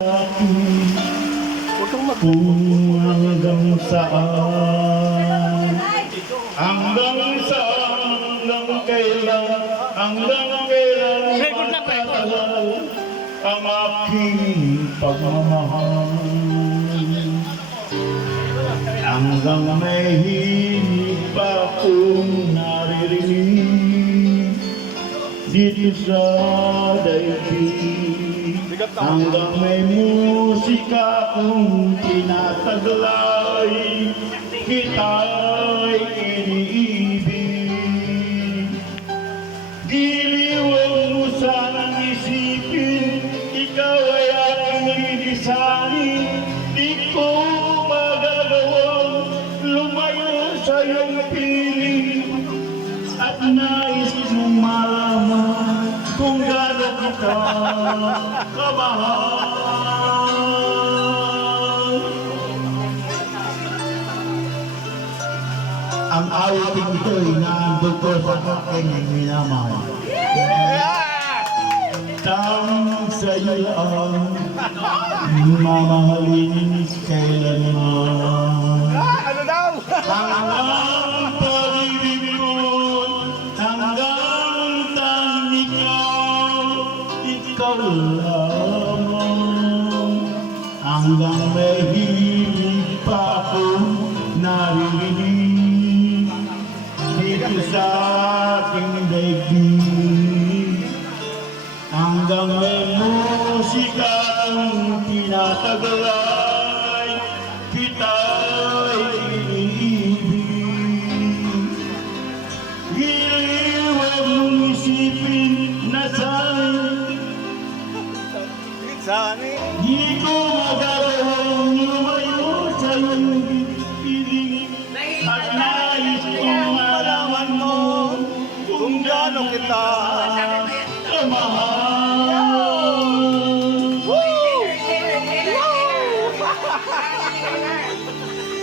Kung hanggang saan, hanggang kailan matagal ang aking pagmamahal. Hanggang may hinig pa akong naririnig dito sa daigdig. Hanggang may musika akong tinataglay, kita'y iniibig. Diliwag mo sanang isipin, ikaw ay aking lilisanin. Di ko magagawang lumayo sa iyong piling, at nais mong malaman kung gaano kita kamahal. Ang awitin ito'y naandun ko sa aking minamahal. Tanging sa'yo ang mamahalin kailanman. Ano daw? Hanggang pag-ibig ko, hanggang tanging ikaw lamang. Hanggang may hilig pa akong naririnig dito sa aking daigdig. Hanggang may musika ang tinataglay, kita'y iniibig. Iliwag mong isipin na Sani? di ko magagawang lumayo sa iyong piling, at nais kong malaman mo Kung gaano kita kamahal.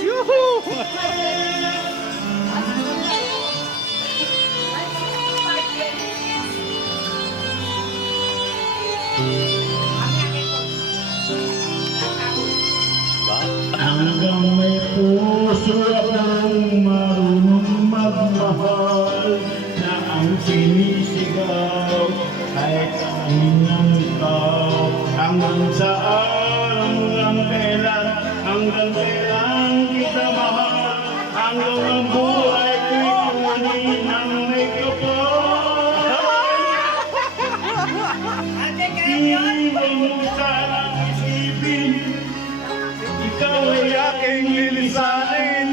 Yuhu! Hanggang may puso akong marunong magmahal, na ang sinisigaw kahit ang inyong ikaw. Hanggang saan, hanggang kailan kita mahal, hanggang ang buhay ko'y kunin ang may kapal. Iwan mo sanang isipin, ikaw ay aking lilisanin.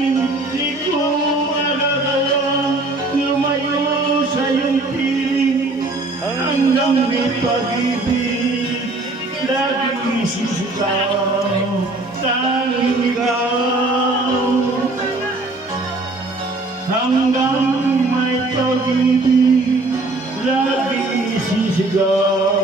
Di ko magagawang lumayo sa iyong piling, hanggang may pag-ibig laging sisigaw. Tanging ikaw, hanggang may pag-ibig laging sisigaw.